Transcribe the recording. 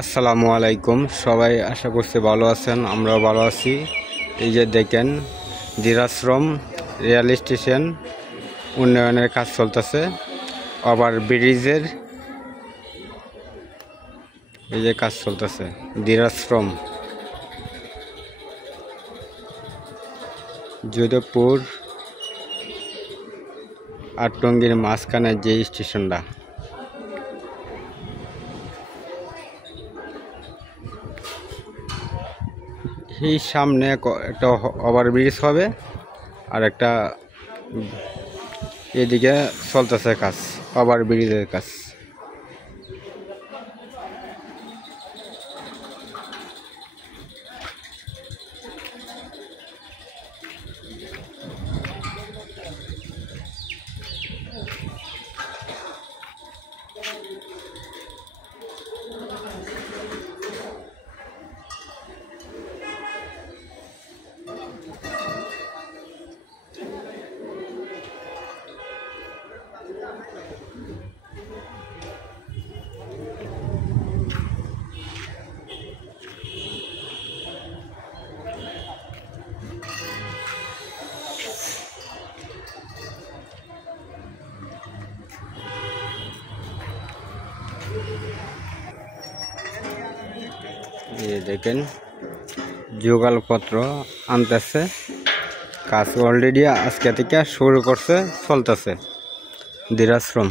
আসসালামু আলাইকুম, সবাই আশা করছি ভালো আছেন। আমরাও ভালো আছি। এই যে দেখেন, দিরাশ্রম রেল স্টেশন উন্নয়নের কাজ চলতেছে। ওভার ব্রিজের এই যে কাজ চলতেছে দিরাশ্রম যোধপুর আর টঙ্গীর মাঝখানে যে স্টেশনটা, এই সামনে একটা ওভারব্রিজ হবে আর একটা এদিকে চলতেছে কাজ, ওভারব্রিজের কাজ। এই দেখেন যোগালপত্র আনতেছে, কাজ অলরেডি আজকে থেকে শুরু করছে, চলতেছে দিরাশ্রম।